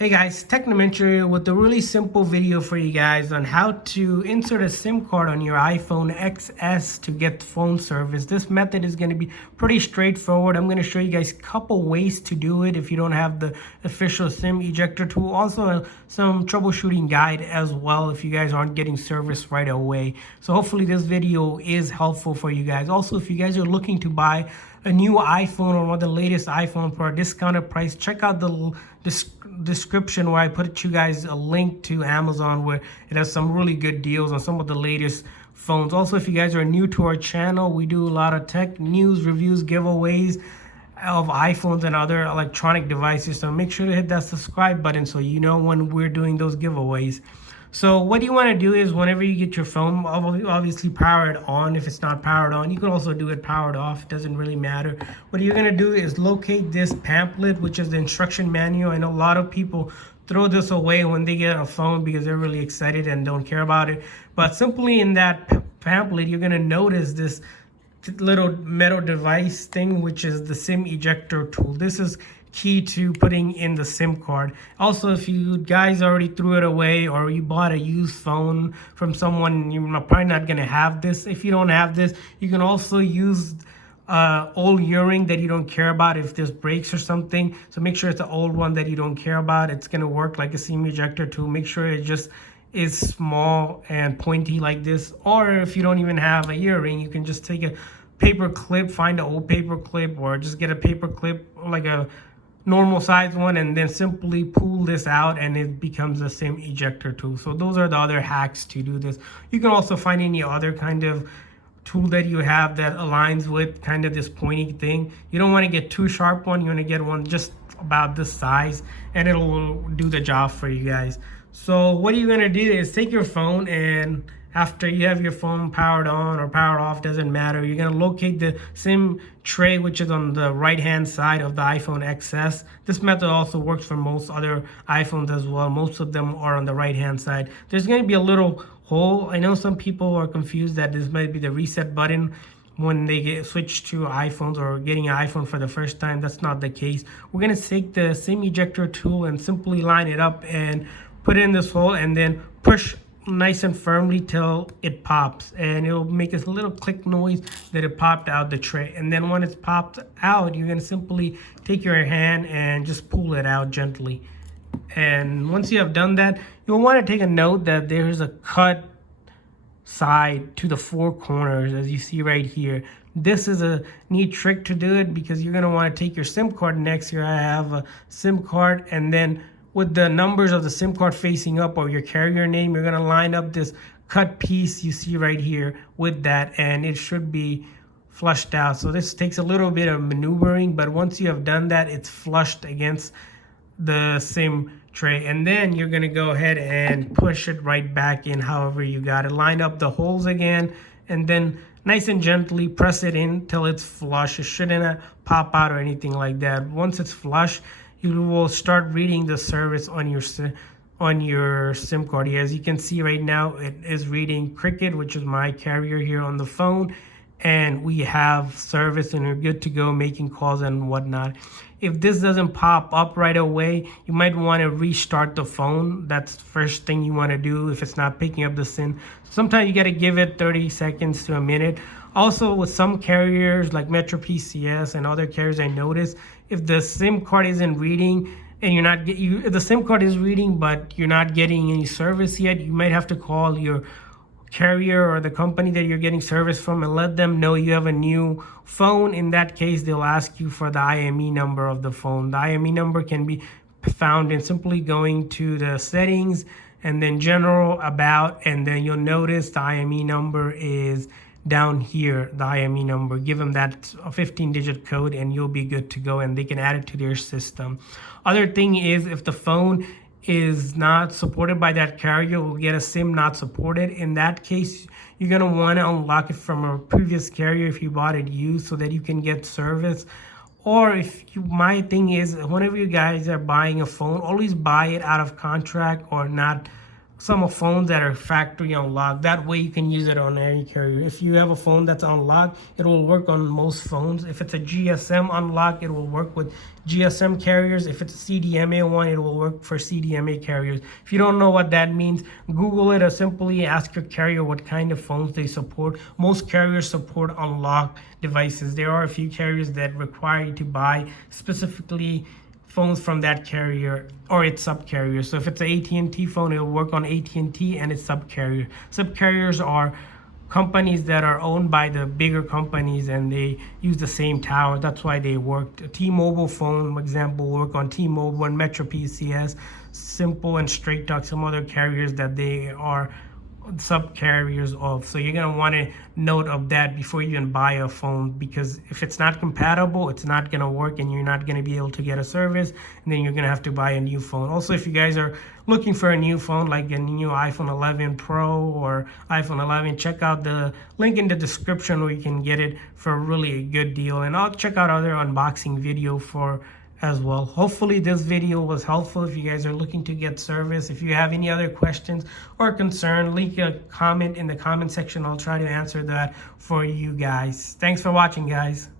Hey guys, Technomentary with a really simple video for you guys on how to insert a SIM card on your iPhone XS to get phone service. This method is going to be pretty straightforward. I'm going to show you guys a couple ways to do it if you don't have the official SIM ejector tool. Also some troubleshooting guide as well if you guys aren't getting service right away. So hopefully this video is helpful for you guys. Also, if you guys are looking to buy a new iPhone or one of the latest iPhone for a discounted price, check out the description where I put you guys a link to Amazon where it has some really good deals on some of the latest phones. Also, if you guys are new to our channel, we do a lot of tech news, reviews, giveaways of iPhones and other electronic devices. So make sure to hit that subscribe button so you know when we're doing those giveaways. So what you want to do is whenever you get your phone, obviously power it on. If it's not powered on, you can also do it powered off. It doesn't really matter. What you're going to do is locate this pamphlet, which is the instruction manual. I know a lot of people throw this away when they get a phone because they're really excited and don't care about it. But simply in that pamphlet, you're going to notice this little metal device thing, which is the SIM ejector tool. This is key to putting in the SIM card. Also, if you guys already threw it away or you bought a used phone from someone, you're probably not going to have this. If you don't have this, you can also use old earring that you don't care about if this breaks or something. So make sure it's an old one that you don't care about. It's going to work like a SIM ejector tool. Make sure it just is small and pointy like this. Or if you don't even have a earring, you can just take a paper clip, find an old paper clip, or just get a paper clip like a normal size one, and then simply pull this out and it becomes a SIM ejector tool. So those are the other hacks to do this. You can also find any other kind of tool that you have that aligns with kind of this pointy thing. You don't want to get too sharp one. You want to get one just about this size and it'll do the job for you guys. So what you're going to do is take your phone, and after you have your phone powered on or powered off, doesn't matter, you're going to locate the SIM tray, which is on the right hand side of the iPhone XS. This method also works for most other iPhones as well. Most of them are on the right hand side. There's going to be a little hole. I know some people are confused that this might be the reset button when they switch to iPhones or getting an iPhone for the first time. That's not the case. We're going to take the SIM ejector tool and simply line it up and put it in this hole and then push nice and firmly till it pops, and it'll make this little click noise that it popped out the tray. And then when it's popped out, you're going to simply take your hand and just pull it out gently. And once you have done that, you'll want to take a note that there's a cut side to the four corners, as you see right here. This is a neat trick to do it because you're going to want to take your SIM card next. Here I have a SIM card, and then with the numbers of the SIM card facing up or your carrier name, you're going to line up this cut piece you see right here with that, and it should be flushed out. So this takes a little bit of maneuvering, but once you have done that, it's flushed against the SIM tray. And then you're going to go ahead and push it right back in however you got it. Line up the holes again, and then nice and gently press it in till it's flush. It shouldn't pop out or anything like that. Once it's flush, you will start reading the service on your SIM card. As you can see right now, it is reading Cricket, which is my carrier here on the phone, and we have service and we're good to go making calls and whatnot. If this doesn't pop up right away, you might want to restart the phone. That's the first thing you want to do if it's not picking up the SIM. Sometimes you got to give it 30 seconds to a minute. Also, with some carriers like Metro PCS and other carriers, I noticed if the SIM card isn't reading and if the SIM card is reading but you're not getting any service yet, you might have to call your carrier or the company that you're getting service from and let them know you have a new phone. In that case, they'll ask you for the IME number of the phone. The IME number can be found in simply going to the settings and then general about, and then you'll notice the IME number is down here, the IME number. Give them that 15-digit code and you'll be good to go, and they can add it to their system. Other thing is, if the phone is not supported by that carrier, will get a SIM not supported. In that case, you're going to want to unlock it from a previous carrier if you bought it used so that you can get service. Or my thing is, whenever you guys are buying a phone, always buy it out of contract or not some of phones that are factory unlocked. That way you can use it on any carrier. If you have a phone that's unlocked, it will work on most phones. If it's a GSM unlocked, it will work with GSM carriers. If it's a CDMA one, it will work for CDMA carriers. If you don't know what that means, Google it or simply ask your carrier what kind of phones they support. Most carriers support unlocked devices. There are a few carriers that require you to buy specifically phones from that carrier or its subcarrier. So if it's an AT&T phone, it will work on AT&T and its subcarrier. Subcarriers are companies that are owned by the bigger companies and they use the same tower. That's why they work. A T-Mobile phone, for example, will work on T-Mobile and Metro PCS, Simple and Straight Talk, some other carriers that they are subcarriers of. So you're going to want to note of that before you even buy a phone, because if it's not compatible, it's not going to work and you're not going to be able to get a service, and then you're going to have to buy a new phone. Also, if you guys are looking for a new phone like a new iPhone 11 Pro or iPhone 11, check out the link in the description where you can get it for really a good deal, and I'll check out other unboxing video for as well. Hopefully this video was helpful if you guys are looking to get service. If you have any other questions or concern, leave a comment in the comment section. I'll try to answer that for you guys. Thanks for watching, guys.